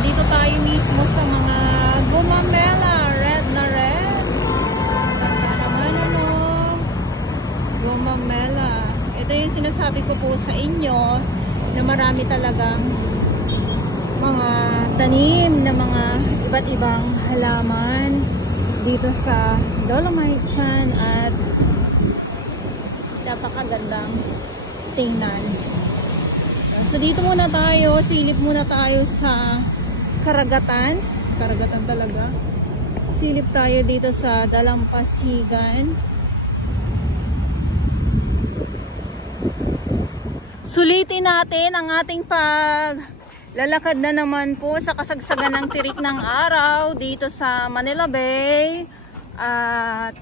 dito tayo mismo sa mga gumamela. Red na red. Ganda naman ano. Gumamela. Ito yung sinasabi ko po sa inyo na marami talagang mga tanim na mga iba't ibang halaman dito sa Dolomites at napakagandang tingnan. So dito muna tayo, silip muna tayo sa karagatan. Karagatan talaga. Silip tayo dito sa Dalampasigan. Sulitin natin ang ating paglalakad na naman po sa kasagsagan ng tirik ng araw dito sa Manila Bay. At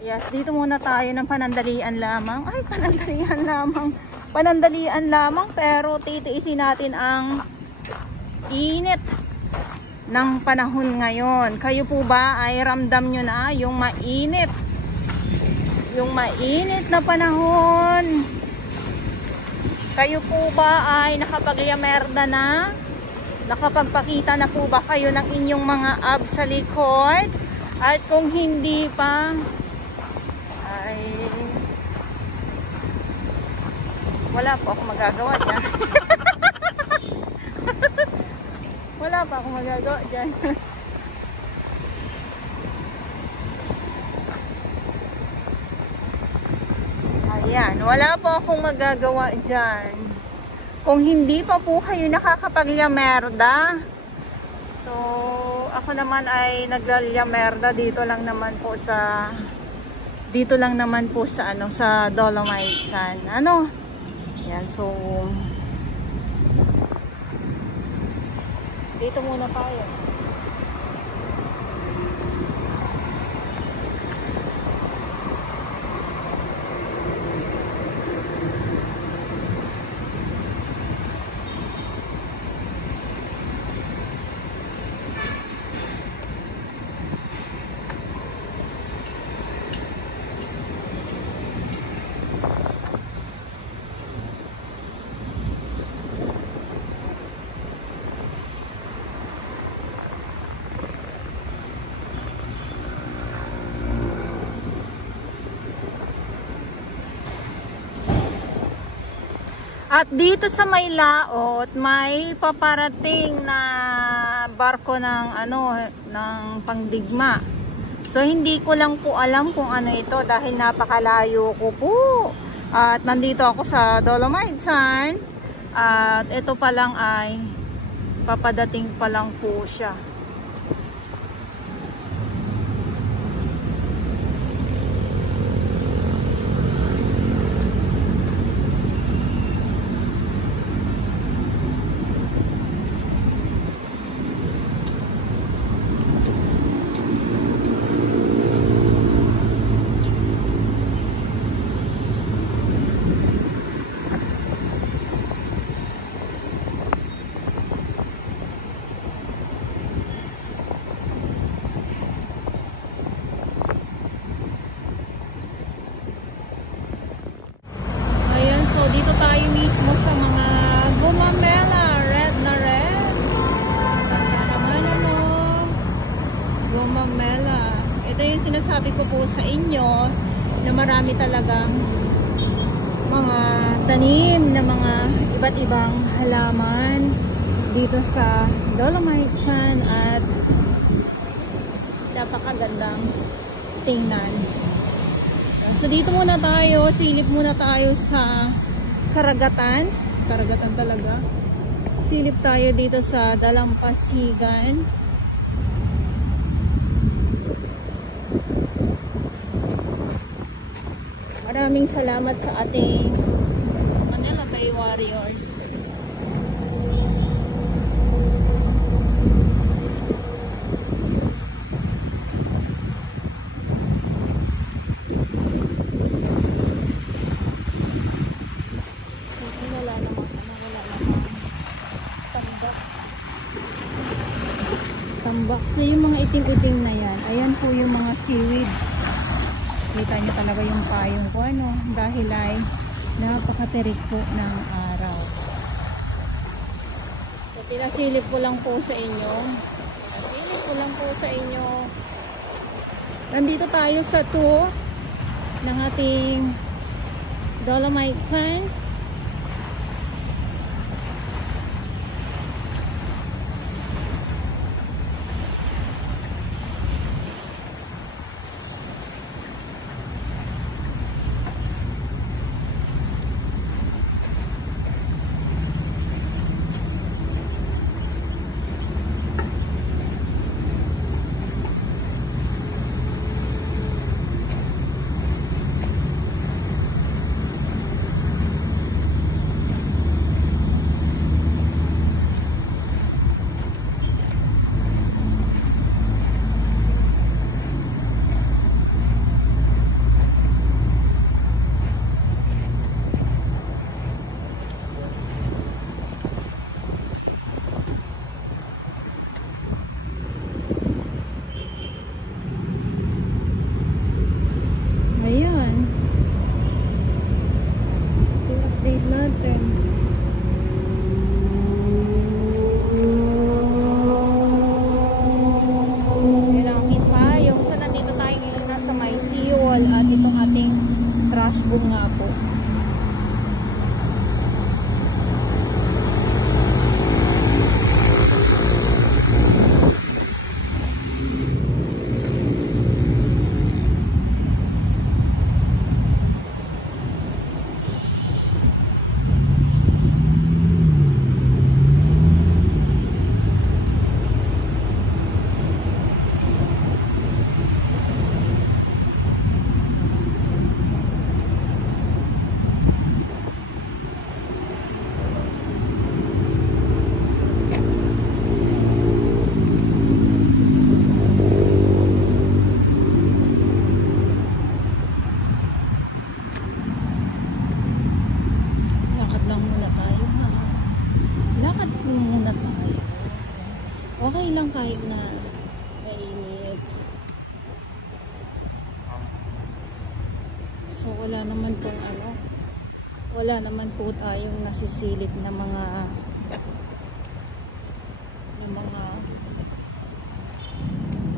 yes, dito muna tayo ng panandalian lamang. Ay, panandalian lamang. Panandalian lamang pero titiisin natin ang init ng panahon ngayon. Kayo po ba ay ramdam nyo na yung mainit? Yung mainit na panahon. Kayo po ba ay nakapagyamerda na? Nakapagpakita na po ba kayo ng inyong mga abs sa likod? At kung hindi pa, ay wala po akong magagawa dyan. Wala pa akong magagawa dyan. Ayan, wala po akong magagawa dyan. Kung hindi pa po kayo nakakapagyamerda, so ako naman ay naglalyamerda dito lang naman po sa ano, sa Dolomites ano. Yan, so dito muna tayo. At dito sa may laot, may paparating na barko ng ano, ng pangdigma. So hindi ko lang po alam kung ano ito dahil napakalayo ko po. At nandito ako sa Dolomites at ito pa lang ay papadating pa lang po siya. Dito tayo mismo sa mga gumamela. Red na red. Ganda naman ano. Gumamela. Ito yung sinasabi ko po sa inyo na marami talagang mga tanim na mga iba't ibang halaman dito sa Dolomites at napakagandang tingnan. So dito muna tayo, silip muna tayo sa karagatan. Karagatan talaga. Silip tayo dito sa Dalampasigan. Maraming salamat sa ating Manila Bay Warriors. Tambak. So yung mga itim-itim na yan, ayan po yung mga seaweeds. Kita nyo talaga yung payong ko ano, dahil ay napakatirik po ng araw. Pinasilip ko lang po sa inyo. Pinasilip ko lang po sa inyo. Nandito tayo sa 2 ng ating Dolomite Sand. At itong ating trash boom nga po. Okay lang kahit na mainit. So wala naman po tayong nasisilip na mga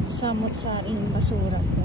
samot-saring basura po.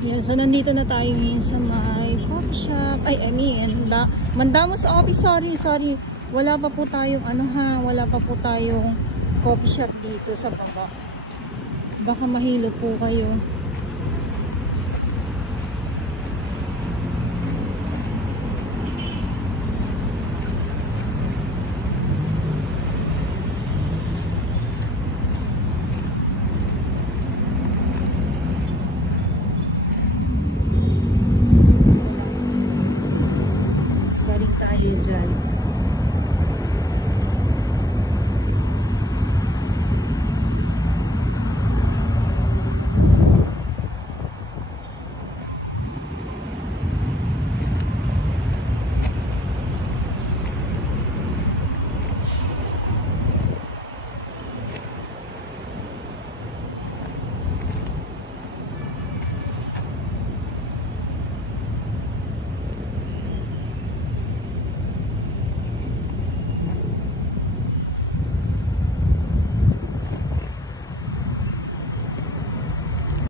Yeah, so nandito na tayo ngayon sa may coffee shop. Mandamus office. Sorry. Wala pa po tayong wala pa po tayong coffee shop dito sa baba. Baka mahilo po kayo.